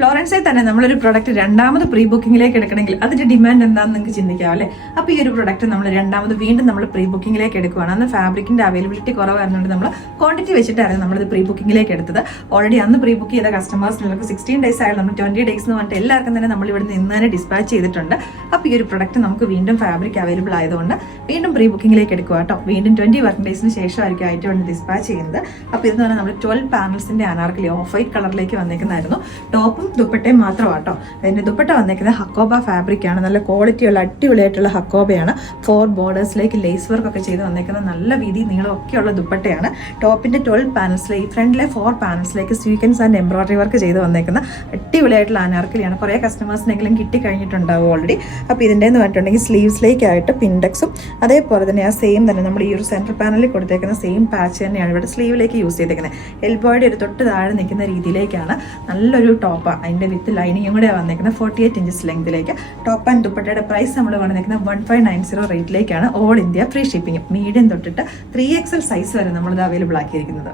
ഫ്ലോറൻസിൽ തന്നെ നമ്മളൊരു പ്രൊഡക്റ്റ് രണ്ടാമത് പ്രീ ബുക്കിംഗിലേക്ക് എടുക്കണമെങ്കിൽ അതിന്റെ ഡിമാൻഡ് എന്താണെന്ന് നിങ്ങൾക്ക് ചിന്തിക്കാം അല്ലേ. അപ്പോൾ ഈ ഒരു പ്രൊഡക്റ്റ് നമ്മൾ രണ്ടാമത് വീണ്ടും നമ്മൾ പ്രീ ബുക്കിംഗിലേക്ക് എടുക്കുകയാണ്. അന്ന് ഫാബ്രിക്കിന്റെ അവൈലബിലിറ്റി കുറവായിരുന്നുകൊണ്ട് നമ്മൾ ക്വാണ്ടിറ്റി വെച്ചിട്ടായിരുന്നു നമ്മളിത് പ്രീ ബുക്കിംഗിലേക്ക് എടുത്തത്. ഓൾറെഡി അന്ന് പ്രീ ബുക്ക് ചെയ്ത കസ്റ്റമേഴ്സിനൊക്കെ 16 ഡേയ്സ് ആയാലും നമ്മൾ 20 ഡേയ്സ് എന്ന് പറഞ്ഞിട്ട് എല്ലാവർക്കും തന്നെ നമ്മൾ ഇവിടെ നിന്ന് തന്നെ ഡിസ്പാച്ച് ചെയ്തിട്ടുണ്ട്. അപ്പോൾ ഈ ഒരു പ്രൊഡക്റ്റ് നമുക്ക് വീണ്ടും ഫാബ്രിക് അവൈലബിൾ ആയതുകൊണ്ട് വീണ്ടും പ്രീ ബുക്കിംഗിലേക്ക് എടുക്കുക കേട്ടോ. വീണ്ടും 20 വർക്കിംഗ് ഡേയ്സിന് ശേഷമായിരിക്കും ഐറ്റം ഇവിടെ ഡിസ്പാച്ച് ചെയ്യുന്നത്. അപ്പോൾ ഇതെന്ന് പറഞ്ഞാൽ നമ്മൾ 12 പാനൽസിന്റെ അനാർക്കലി ഓഫ് വൈറ്റ് കളറിലേക്ക് വന്നേക്കുന്നതായിരുന്നു. ടോപ്പും ദുപ്പട്ടയും മാത്രമാട്ടോ. അതിന്റെ ദുപ്പട്ട വന്നേക്കുന്നത് ഹക്കോബ ഫാബ്രിക് ആണ്. നല്ല ക്വാളിറ്റിയുള്ള അടിപൊളിയായിട്ടുള്ള ഹക്കോബയാണ്. 4 ബോർഡേഴ്സിലേക്ക് ലേസ് വർക്ക് ഒക്കെ ചെയ്ത് വന്നേക്കുന്ന നല്ല വീതി നീളമൊക്കെയുള്ള ദുപ്പട്ടയാണ്. ടോപ്പിന്റെ 12 പാനൽസിലേക്ക് ഫ്രണ്ടിലെ 4 പാനൽസിലേക്ക് സ്വീക്കൻസ് ആൻഡ് എംബ്രോയിഡറി വർക്ക് ചെയ്ത് വന്നേക്കുന്ന അടിപൊളിയായിട്ടുള്ള അനാർക്കലിയാണ്. കുറേ കസ്റ്റമേഴ്സിനെങ്കിലും കിട്ടിക്കഴിഞ്ഞിട്ടുണ്ടാവും ഓൾറെഡി. അപ്പോൾ ഇതിൻ്റെ എന്ന് പറഞ്ഞിട്ടുണ്ടെങ്കിൽ സ്ലീവ്സിലേക്കായിട്ട് പിൻഡെക്സും അതേപോലെ തന്നെ ആ സെയിം തന്നെ നമ്മൾ ഈ ഒരു സെൻട്രൽ പാനലിൽ കൊടുത്തേക്കുന്ന സെയിം പാച്ച് തന്നെയാണ് ഇവിടെ സ്ലീവിലേക്ക് യൂസ് ചെയ്തേക്കുന്നത്. എൽബോയുടെ ഒരു തൊട്ട് താഴെ നിൽക്കുന്ന രീതിയിലേക്കാണ്. നല്ലൊരു ടോപ്പ്, അതിൻ്റെ വിത്ത് ലൈനിങ്ങും കൂടെ വന്നേക്കുന്നത് 48 ഇഞ്ചസ് ലെങ്തിലേക്ക്. ടോപ്പ് ആൻഡ് ദുപ്പട്ടയുടെ പ്രൈസ് നമ്മൾ വന്നേക്കുന്നത് 1590 റേറ്റിലേക്കാണ്. All India free shipping. Medium തൊട്ടിട്ട് 3XL സൈസ് വരെ നമ്മളിത് അവൈലബിൾ ആക്കിയിരിക്കുന്നത്.